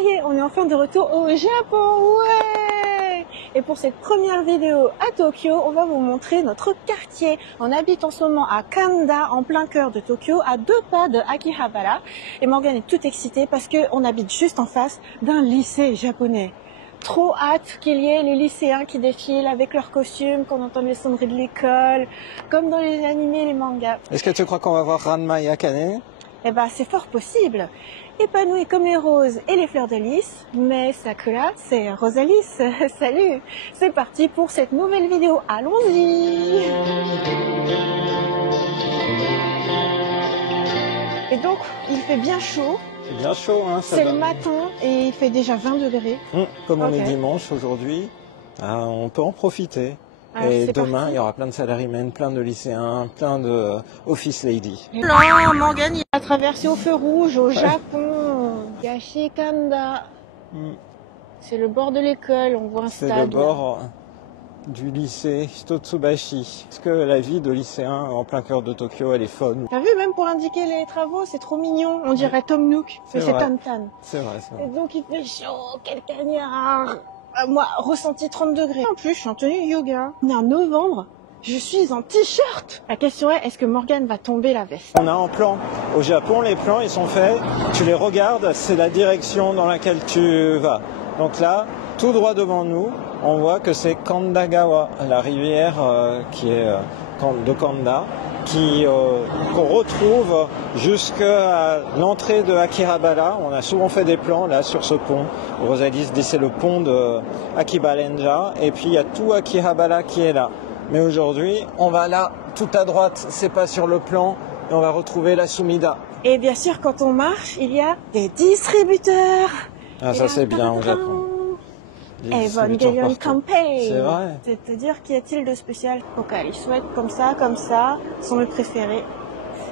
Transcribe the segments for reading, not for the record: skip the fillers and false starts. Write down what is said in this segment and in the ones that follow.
y est, on est enfin de retour au Japon, ouais! Et pour cette première vidéo à Tokyo, on va vous montrer notre quartier. On habite en ce moment à Kanda, en plein cœur de Tokyo, à 2 pas de Akihabara. Et Morgane est toute excitée parce qu'on habite juste en face d'un lycée japonais. Trop hâte qu'il y ait les lycéens qui défilent avec leurs costumes, qu'on entende les sonneries de l'école, comme dans les animés et les mangas. Est-ce que tu crois qu'on va voir Ranma et Akane? Eh ben, c'est fort possible. Épanouie comme les roses et les fleurs de lys, mais Sakura, c'est Rosalis. Salut! C'est parti pour cette nouvelle vidéo. Allons-y! Et donc, il fait bien chaud. C'est bien chaud, hein? C'est le matin et il fait déjà 20 degrés. Comme on est dimanche aujourd'hui, on peut en profiter. Alors, et demain, parti. il y aura plein de salarymen, plein de lycéens, plein de office lady. Non, Morgane, il a traversé au feu rouge au Japon. Yashikanda. C'est le bord de l'école, on voit un stade. C'est le bord du lycée Hitotsubashi. Est-ce que la vie de lycéen en plein cœur de Tokyo, elle est fun? T'as vu, même pour indiquer les travaux, c'est trop mignon. On dirait Tom Nook, mais c'est Tan Tan. C'est vrai, c'est vrai. Et donc il fait chaud, quel cagnard. Moi, ressenti 30 degrés. En plus, je suis en tenue yoga. On est en novembre, je suis en t-shirt. La question est que Morgane va tomber la veste? On a un plan. Au Japon, les plans, ils sont faits. Tu les regardes, c'est la direction dans laquelle tu vas. Donc là, tout droit devant nous, on voit que c'est Kandagawa, la rivière qui est de Kanda, qu'on retrouve jusqu'à l'entrée de Akihabara. On a souvent fait des plans là sur ce pont. Rosalis dit c'est le pont de Akibarenja. Et puis il y a tout Akihabara qui est là. Mais aujourd'hui, on va là, tout à droite, c'est pas sur le plan, et on va retrouver la Sumida. Et bien sûr, quand on marche, il y a des distributeurs. Ah, ça c'est bien au Japon. Evangelion Campaign. C'est vrai. C'est-à-dire, qu'y a-t-il de spécial? Pocari Sweat, comme ça, sont mes préférés.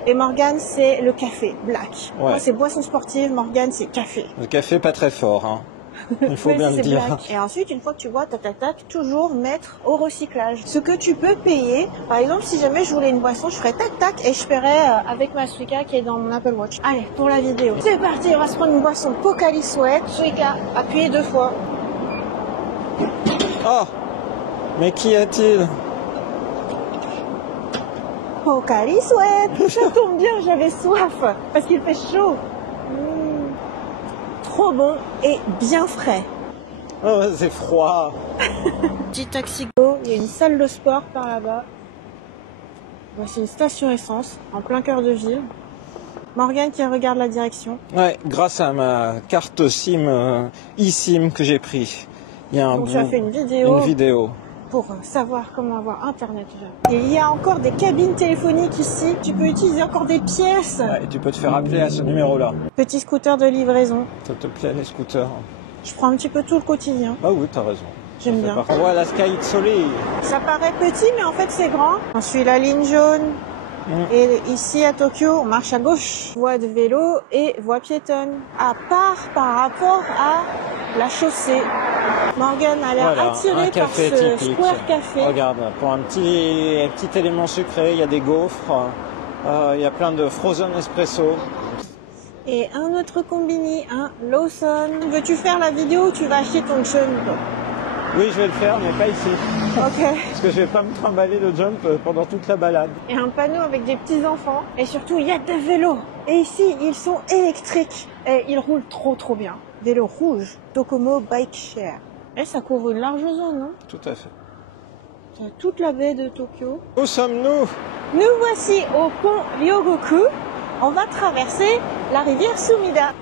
Et Morgane, c'est le café, black. Ouais. Moi, c'est boisson sportive, Morgane, c'est café. Le café pas très fort, hein. Il faut bien le dire. Black. Et ensuite, une fois que tu bois, toujours mettre au recyclage. Ce que tu peux payer, par exemple, si jamais je voulais une boisson, je ferais tac et je paierais avec ma Suica qui est dans mon Apple Watch. Allez, pour la vidéo. C'est parti, on va se prendre une boisson Pocari Sweat, Suica, appuyez 2 fois. Oh, mais qu'y a-t-il? Pocari Sweat. Ça tombe bien, j'avais soif parce qu'il fait chaud. Trop bon et bien frais. Oh, c'est froid. Petit taxi go, il y a une salle de sport par là-bas. C'est une station essence en plein cœur de ville. Morgane qui regarde la direction. Ouais, grâce à ma carte SIM, eSIM que j'ai pris. Il y a Donc tu as fait une vidéo pour savoir comment avoir internet. Et il y a encore des cabines téléphoniques ici. Tu peux utiliser encore des pièces. Ouais, et tu peux te faire appeler à ce numéro-là. Petit scooter de livraison. Ça te plaît les scooters? Je prends un petit peu tout le quotidien. Ah oui, t'as raison. J'aime bien. On voit la Sky Soli. Ça paraît petit, mais en fait c'est grand. On suit la ligne jaune. Et ici à Tokyo, on marche à gauche. Voie de vélo et voie piétonne. À part par rapport à la chaussée. Morgane a l'air attirée par ce typique. Square Café. Regarde, pour un petit élément sucré, il y a des gaufres, il y a plein de frozen espresso. Et un autre combini, un Lawson. Veux-tu faire la vidéo ou tu vas acheter ton jump? Oui, je vais le faire, mais pas ici. Ok. Parce que je vais pas me trimballer le jump pendant toute la balade. Il y a un panneau avec des petits enfants. Et surtout, il y a des vélos. Et ici, ils sont électriques. Et ils roulent trop bien. Vélo rouge, Docomo Bike Share. Et ça couvre une large zone, non? Tout à fait. Il y a toute la baie de Tokyo. Où sommes-nous? Nous voici au pont Ryogoku. On va traverser la rivière Sumida.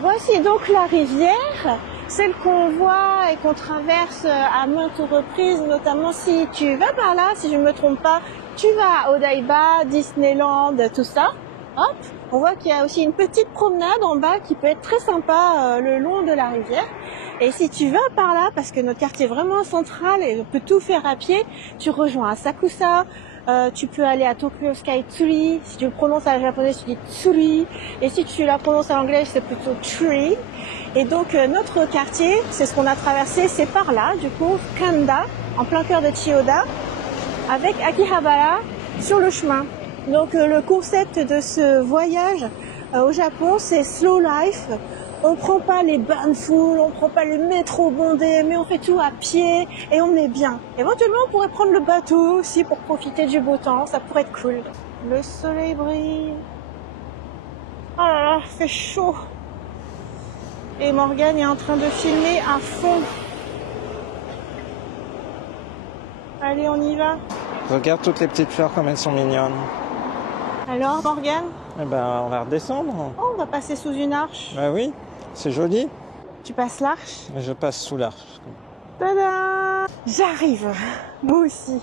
Voici donc la rivière, celle qu'on voit et qu'on traverse à maintes reprises, notamment si tu vas par là, si je ne me trompe pas, tu vas à Odaiba, Disneyland, tout ça. Hop, on voit qu'il y a aussi une petite promenade en bas qui peut être très sympa le long de la rivière. Et si tu vas par là, parce que notre quartier est vraiment central et on peut tout faire à pied, tu rejoins Asakusa, tu peux aller à Tokyo Sky Tree. Si tu le prononces à la japonaise, tu dis Tsuri. Et si tu la prononces à l'anglais, c'est plutôt Tree. Et donc notre quartier, c'est ce qu'on a traversé, c'est par là, du coup, Kanda, en plein cœur de Chiyoda, avec Akihabara sur le chemin. Donc le concept de ce voyage Au Japon, c'est slow life. On prend pas les bains de foule, on prend pas le métro bondé, mais on fait tout à pied et on est bien. Éventuellement, on pourrait prendre le bateau aussi pour profiter du beau temps, ça pourrait être cool. Le soleil brille. Oh là là, il fait chaud. Et Morgane est en train de filmer à fond. Allez, on y va. Regarde toutes les petites fleurs comme elles sont mignonnes. Alors, Morgane? Eh ben, on va redescendre. Oh, on va passer sous une arche. Bah oui, c'est joli. Tu passes l'arche? Je passe sous l'arche. Tada! J'arrive. Moi aussi.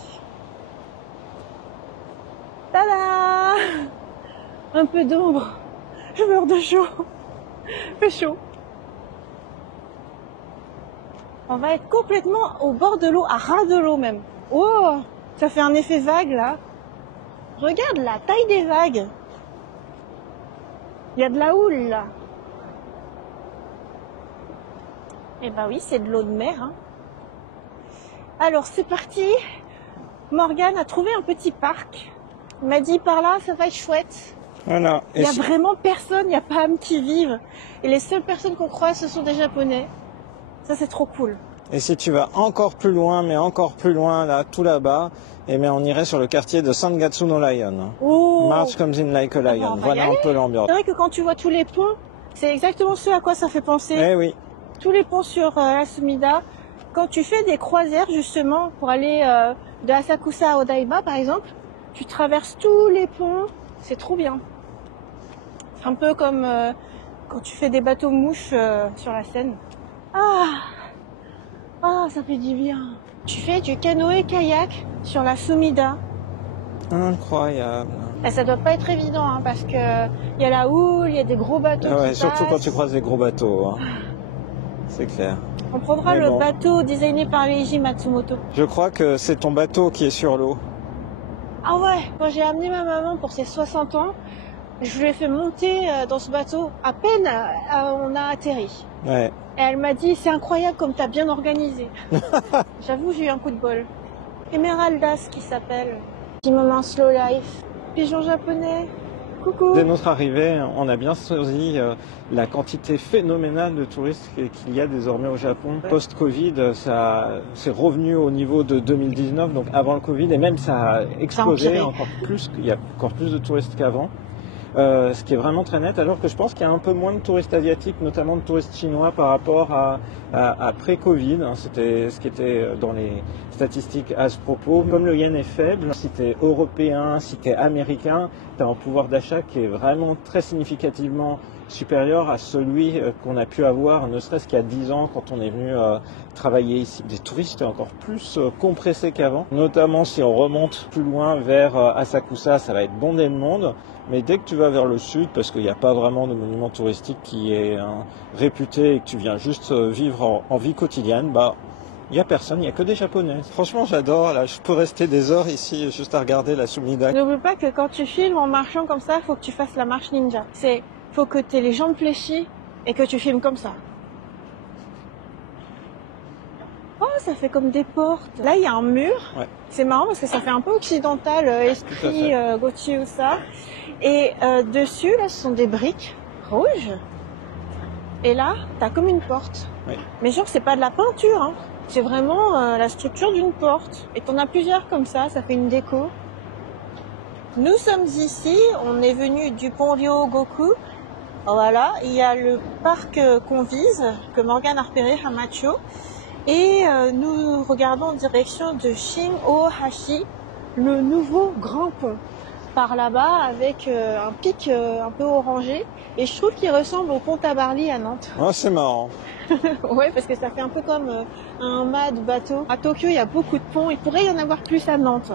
Tada! Un peu d'ombre. Je meurs de chaud. Fait chaud. On va être complètement au bord de l'eau, à ras de l'eau même. Oh, ça fait un effet vague là. Regarde la taille des vagues. Il y a de la houle là. Eh ben oui, c'est de l'eau de mer. Hein. Alors c'est parti. Morgane a trouvé un petit parc. Il m'a dit par là, ça va être chouette. Voilà. Il n'y a vraiment personne, il n'y a pas âme qui vive. Et les seules personnes qu'on croise, ce sont des Japonais. Ça, c'est trop cool. Et si tu vas encore plus loin, mais encore plus loin, là, tout là-bas, eh bien, on irait sur le quartier de Sangatsu no Lion. Oh. March comes in like a lion. Voilà un peu l'ambiance. C'est vrai que quand tu vois tous les ponts, c'est exactement ce à quoi ça fait penser. Eh oui. Tous les ponts sur la Sumida. Quand tu fais des croisières, justement, pour aller de Asakusa à Odaiba, par exemple, tu traverses tous les ponts. C'est trop bien. C'est un peu comme quand tu fais des bateaux mouches sur la Seine. Ah, ça fait du bien. Tu fais du canoë-kayak sur la Sumida. Incroyable. Et ça doit pas être évident, hein, parce que il y a la houle, il y a des gros bateaux qui surtout passent. quand tu croises des gros bateaux. Hein. C'est clair. On prendra le bateau designé par Leiji Matsumoto. Je crois que c'est ton bateau qui est sur l'eau. Ah ouais, quand j'ai amené ma maman pour ses 60 ans, je lui ai fait monter dans ce bateau. À peine on a atterri. Ouais. Et elle m'a dit, c'est incroyable comme t'as bien organisé. J'avoue, j'ai eu un coup de bol. Emeraldas qui s'appelle. Petit moment slow life. Pigeon japonais. Coucou. Dès notre arrivée, on a bien saisi la quantité phénoménale de touristes qu'il y a désormais au Japon. Post-Covid, ça c'est revenu au niveau de 2019, donc avant le Covid, et même ça a explosé encore plus. Il y a encore plus de touristes qu'avant. Ce qui est vraiment très net, alors que je pense qu'il y a un peu moins de touristes asiatiques, notamment de touristes chinois par rapport à pré-Covid. Hein, c'était ce qui était dans les statistiques à ce propos. Comme le yen est faible, si tu es européen, si tu es américain, tu as un pouvoir d'achat qui est vraiment très significativement supérieur à celui qu'on a pu avoir, ne serait-ce qu'il y a 10 ans quand on est venu travailler ici. Des touristes encore plus compressés qu'avant, notamment si on remonte plus loin vers Asakusa, ça va être bondé de monde. Mais dès que tu vas vers le sud, parce qu'il n'y a pas vraiment de monument touristique qui est réputé et que tu viens juste vivre en vie quotidienne, bah il n'y a personne, il n'y a que des Japonais. Franchement, j'adore, là, je peux rester des heures ici juste à regarder la Sumida. N'oublie pas que quand tu filmes en marchant comme ça, il faut que tu fasses la marche ninja. Faut que tu aies les jambes fléchies et que tu filmes comme ça. Oh, ça fait comme des portes. Là, il y a un mur. Ouais. C'est marrant parce que ça fait un peu occidental, esprit Gauthier ou ça. Et dessus, là, ce sont des briques rouges. Et là, t'as comme une porte. Oui. Mais genre, c'est pas de la peinture, hein. C'est vraiment la structure d'une porte. Et t'en as plusieurs comme ça fait une déco. Nous sommes ici, on est venu du pont Ryogoku. Voilà, il y a le parc qu'on vise, que Morgane a repéré à Macho. Et nous regardons en direction de Shin-Ohashi, le nouveau grand pont. Par là-bas, avec un pic un peu orangé. Et je trouve qu'il ressemble au pont Tabarly à Nantes. Oh, c'est marrant. Ouais, parce que ça fait un peu comme un mât de bateau. À Tokyo, il y a beaucoup de ponts. Il pourrait y en avoir plus à Nantes.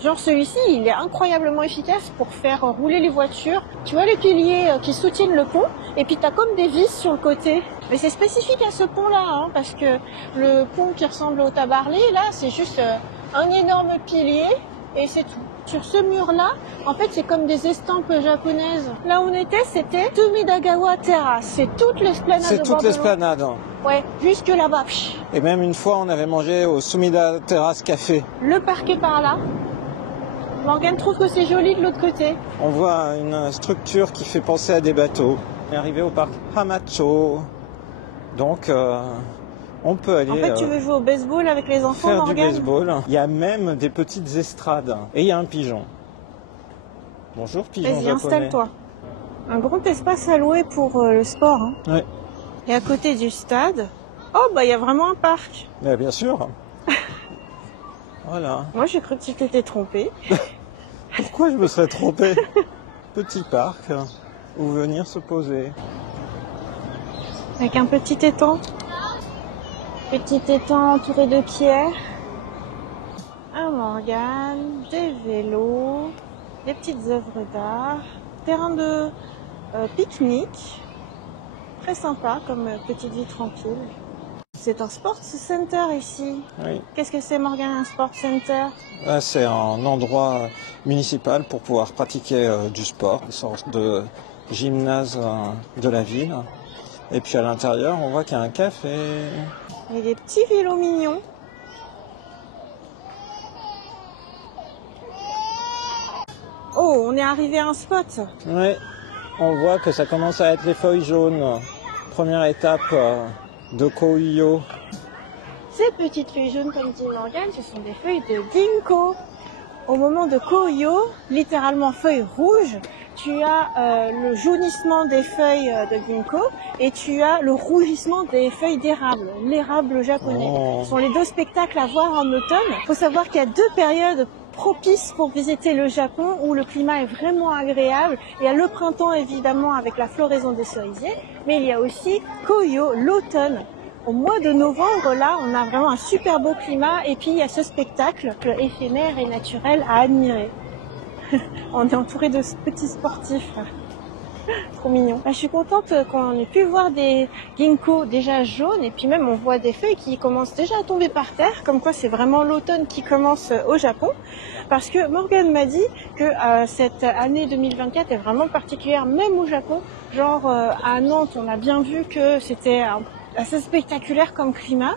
Genre celui-ci, il est incroyablement efficace pour faire rouler les voitures. Tu vois les piliers qui soutiennent le pont, et puis tu as comme des vis sur le côté. Mais c'est spécifique à ce pont-là, hein, parce que le pont qui ressemble au Tabarly, là, c'est juste un énorme pilier, et c'est tout. Sur ce mur-là, en fait, c'est comme des estampes japonaises. Là où on était, c'était Sumidagawa Terrace. C'est toute l'esplanade. C'est toute l'esplanade. Hein. Ouais, jusque là-bas. Et même une fois, on avait mangé au Sumida Terrace Café. Le parc est par là. Morgane trouve que c'est joli de l'autre côté. On voit une structure qui fait penser à des bateaux. On est arrivé au parc Hamacho. Donc, on peut aller En fait, tu veux jouer au baseball avec les enfants, faire Morgane? du baseball. Il y a même des petites estrades. Et il y a un pigeon. Bonjour, pigeon Vas-y, japonais. installe-toi. Un grand espace alloué pour le sport. Hein. Ouais. Et à côté du stade, oh, bah il y a vraiment un parc. Mais bien sûr. Voilà. Moi, j'ai cru que tu t'étais trompé. Pourquoi je me serais trompé? Petit parc où venir se poser. Avec un petit étang. Petit étang entouré de pierres. Un Morgane, des vélos, des petites œuvres d'art, terrain de pique-nique. Très sympa comme petite vie tranquille. C'est un sport center ici. Oui. Qu'est-ce que c'est, Morgane, un sport center? Là, c'est un endroit municipal pour pouvoir pratiquer du sport, une sorte de gymnase de la ville. Et puis à l'intérieur, on voit qu'il y a un café. Il y a des petits vélos mignons. Oh, on est arrivé à un spot. Oui, on voit que ça commence à être les feuilles jaunes. Première étape de Koyo. Ces petites feuilles jaunes, comme dit Morgane, ce sont des feuilles de ginkgo. Au moment de Koyo, littéralement feuilles rouges, tu as le jaunissement des feuilles de ginkgo et tu as le rougissement des feuilles d'érable, l'érable japonais. Ce sont les deux spectacles à voir en automne. Il faut savoir qu'il y a deux périodes propices pour visiter le Japon où le climat est vraiment agréable. Il y a le printemps évidemment avec la floraison des cerisiers, mais il y a aussi Koyo, l'automne. Au mois de novembre, là, on a vraiment un super beau climat et puis il y a ce spectacle éphémère et naturel à admirer. On est entouré de petits sportifs. Trop mignon. Je suis contente qu'on ait pu voir des ginkgo déjà jaunes et puis même on voit des feuilles qui commencent déjà à tomber par terre, comme quoi c'est vraiment l'automne qui commence au Japon. Parce que Morgane m'a dit que cette année 2024 est vraiment particulière, même au Japon. Genre à Nantes, on a bien vu que c'était assez spectaculaire comme climat.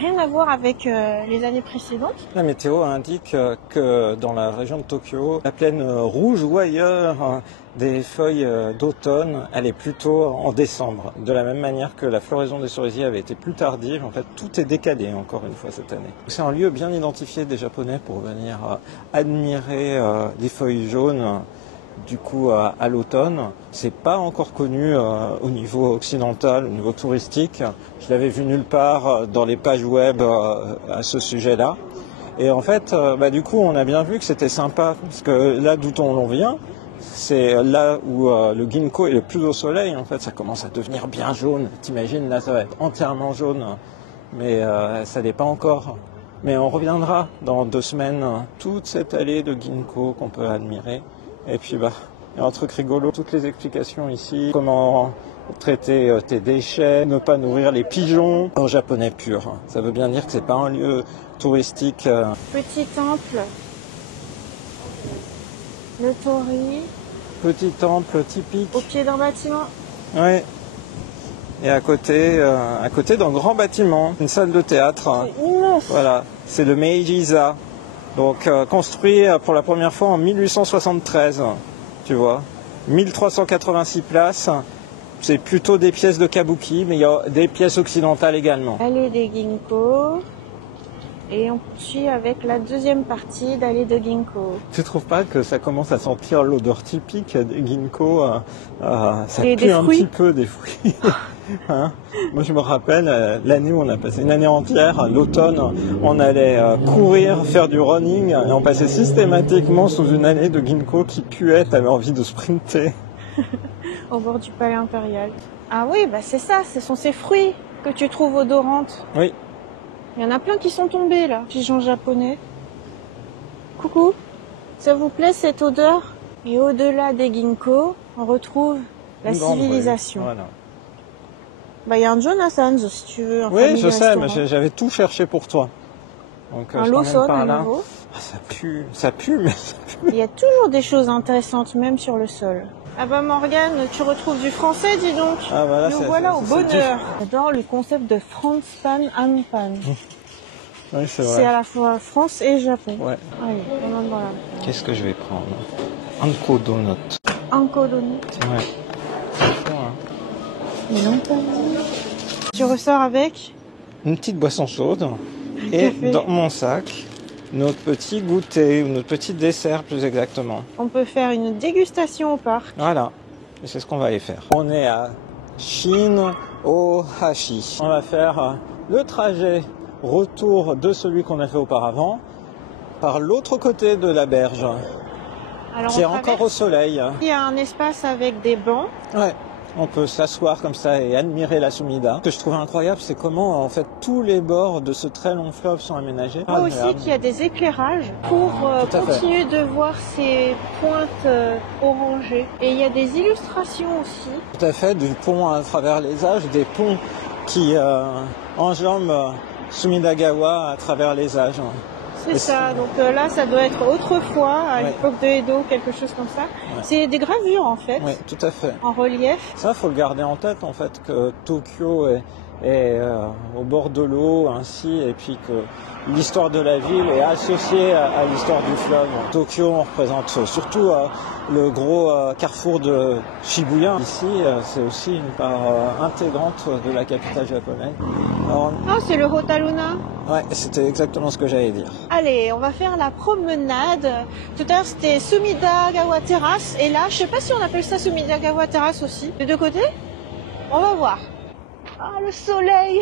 Rien à voir avec les années précédentes. La météo indique que dans la région de Tokyo, la plaine rouge ou ailleurs des feuilles d'automne, elle est plutôt en décembre. De la même manière que la floraison des cerisiers avait été plus tardive, en fait tout est décalé encore une fois cette année. C'est un lieu bien identifié des Japonais pour venir admirer les feuilles jaunes. Du coup, à l'automne, c'est pas encore connu au niveau occidental, au niveau touristique. Je l'avais vu nulle part dans les pages web à ce sujet-là. Et en fait, du coup, on a bien vu que c'était sympa, parce que là d'où on vient, c'est là où le ginkgo est le plus au soleil. En fait, ça commence à devenir bien jaune. T'imagines, là, ça va être entièrement jaune, mais ça n'est pas encore. Mais on reviendra dans 2 semaines. Toute cette allée de ginkgo qu'on peut admirer. Et puis il y a un truc rigolo, toutes les explications ici, comment traiter tes déchets, ne pas nourrir les pigeons en japonais pur. Ça veut bien dire que c'est pas un lieu touristique. Petit temple, le torii. Petit temple typique. Au pied d'un bâtiment. Oui. Et à côté d'un grand bâtiment, une salle de théâtre. C'est immense. Voilà, c'est le Meiji-za. Donc construit pour la première fois en 1873, tu vois. 1386 places, c'est plutôt des pièces de kabuki, mais il y a des pièces occidentales également. Allée des ginkgo. Et on poursuit avec la deuxième partie d'allée de ginkgo. Tu trouves pas que ça commence à sentir l'odeur typique des ginkgo? Ça Et pue des un fruits. petit peu des fruits. Hein, moi je me rappelle l'année où on a passé une année entière, l'automne, on allait courir, faire du running et on passait systématiquement sous une allée de ginkgo qui puait, t'avais envie de sprinter. Au bord du palais impérial. Ah oui, c'est ça, ce sont ces fruits que tu trouves odorantes. Oui. Il y en a plein qui sont tombés là, pigeons japonais. Coucou, ça vous plaît cette odeur? Et au-delà des ginkgo, on retrouve la civilisation. Voilà. Il y a un Jonathan's si tu veux. Oui, je sais, mais j'avais tout cherché pour toi. Donc, un Lawson à là. nouveau. Ça pue, mais ça pue. Il y a toujours des choses intéressantes, même sur le sol. Ah Morgane, tu retrouves du français, dis donc. Ah là, nous voilà au bonheur. J'adore le concept de Franzpan Anpan. Oui, c'est C'est vrai. à la fois France et Japon. Ouais. Allez, on en voilà. Qu'est-ce que je vais prendre? Anko Donut. Anko donut. Ouais. C'est fou, hein. Mais non, pas. Tu ressors avec Une petite boisson chaude. un Et café. dans mon sac, notre petit goûter, ou notre petit dessert plus exactement. On peut faire une dégustation au parc. Voilà. Et c'est ce qu'on va aller faire. On est à Shin-Ohashi. On va faire le trajet retour de celui qu'on a fait auparavant par l'autre côté de la berge, Alors qui est on encore traverse. au soleil. Il y a un espace avec des bancs. Ouais. On peut s'asseoir comme ça et admirer la Sumida. Ce que je trouve incroyable, c'est comment en fait tous les bords de ce très long fleuve sont aménagés. On voit aussi qu'il y a des éclairages pour Tout à fait. continuer de voir ces pointes orangées. Et il y a des illustrations aussi. Tout à fait, du pont à travers les âges, des ponts qui enjambent Sumidagawa à travers les âges. C'est Et ça, donc là ça doit être autrefois, à Ouais. l'époque de Edo, quelque chose comme ça. Ouais. C'est des gravures en fait, Oui, tout à fait. en relief. Ça, faut le garder en tête en fait, que Tokyo est au bord de l'eau ainsi, et puis que l'histoire de la ville est associée à l'histoire du fleuve. Tokyo, on représente surtout le gros carrefour de Shibuya. Ici, c'est aussi une part intégrante de la capitale japonaise. Alors, Ah, c'est le Hotaluna. ouais, c'était exactement ce que j'allais dire. Allez, on va faire la promenade. Tout à l'heure c'était Sumidagawa Terrace, et là, je sais pas si on appelle ça Sumidagawa Terrace aussi. Les deux côtés? On va voir. Ah, le soleil!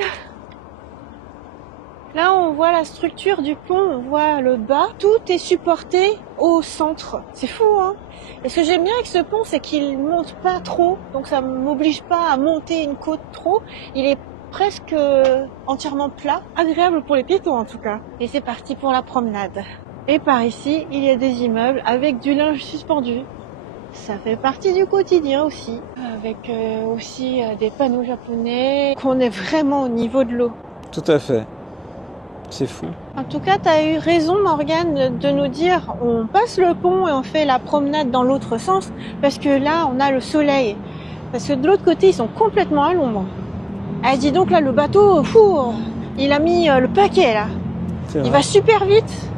Là, on voit la structure du pont, on voit le bas. Tout est supporté au centre. C'est fou, hein? Et ce que j'aime bien avec ce pont, c'est qu'il monte pas trop, donc ça m'oblige pas à monter une côte trop. Il est presque entièrement plat, agréable pour les piétons en tout cas. Et c'est parti pour la promenade. Et par ici, il y a des immeubles avec du linge suspendu. Ça fait partie du quotidien aussi, avec aussi des panneaux japonais, qu'on est vraiment au niveau de l'eau. Tout à fait. C'est fou. En tout cas, tu as eu raison, Morgane, de nous dire on passe le pont et on fait la promenade dans l'autre sens, parce que là, on a le soleil. Parce que de l'autre côté, ils sont complètement à l'ombre. Ah, dis donc, là, le bateau, fou, il a mis le paquet, là. C'est Il vrai. va super vite.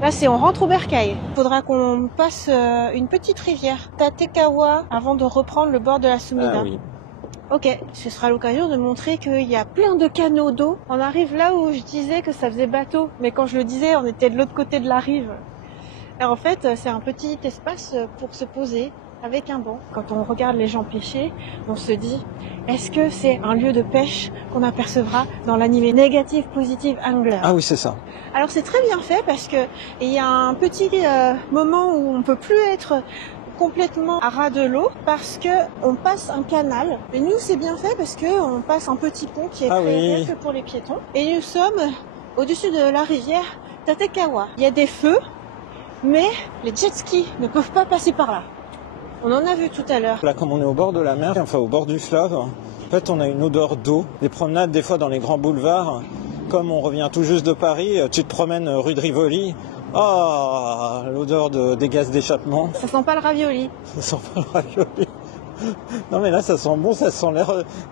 Là, on rentre au bercail. Il faudra qu'on passe une petite rivière, Tatekawa, avant de reprendre le bord de la Sumida. Ah oui. Ok, ce sera l'occasion de montrer qu'il y a plein de canaux d'eau. On arrive là où je disais que ça faisait bateau, mais quand je le disais, on était de l'autre côté de la rive. Alors en fait, c'est un petit espace pour se poser avec un banc. Quand on regarde les gens pêcher, on se dit, est-ce que c'est un lieu de pêche qu'on apercevra dans l'animé Negative Positive Angler? Ah oui, c'est ça. Alors c'est très bien fait parce que il y a un petit moment où on peut plus être complètement à ras de l'eau parce que on passe un canal. Et nous c'est bien fait parce que on passe un petit pont qui est Ah créé oui. rien que pour les piétons. Et nous sommes au-dessus de la rivière Tatekawa. Il y a des feux, mais les jet skis ne peuvent pas passer par là. On en a vu tout à l'heure. Là, comme on est au bord de la mer, enfin au bord du fleuve, en fait, on a une odeur d'eau. Les promenades, des fois, dans les grands boulevards, comme on revient tout juste de Paris, tu te promènes rue de Rivoli. Ah, l'odeur des gaz d'échappement. Ça sent pas le ravioli. Ça sent pas le ravioli. Non, mais là, ça sent bon, ça sent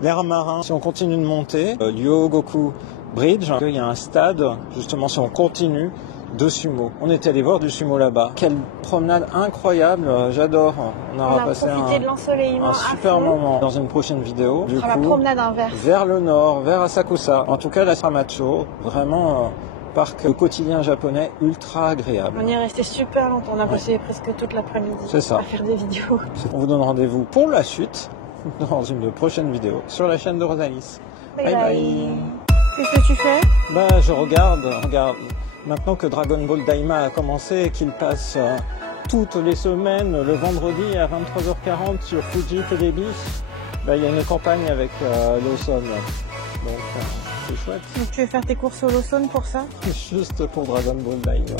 l'air marin. Si on continue de monter, Ryogoku Bridge, il y a un stade, justement, si on continue, de sumo. On était allé voir du sumo là-bas. Quelle promenade incroyable, j'adore. On On aura a passé profité de l'ensoleillement un à super fond. moment dans une prochaine vidéo. Du On fera la coup, promenade inverse. vers le nord, vers Asakusa. En tout cas, la Samacho, vraiment parc quotidien japonais ultra agréable. On y est resté super longtemps. On a passé presque toute l'après-midi C'est ça. à faire des vidéos. On vous donne rendez-vous pour la suite dans une prochaine vidéo sur la chaîne de Rosalis. Bye Bye bye. bye. Qu'est-ce que tu fais? Bah, je regarde. Maintenant que Dragon Ball Daima a commencé et qu'il passe toutes les semaines, le vendredi à 23h40 sur Fuji Telebi, bah, il y a une campagne avec Lawson. Donc, c'est chouette. Donc tu veux faire tes courses au Lawson pour ça? Juste pour Dragon Ball Daima.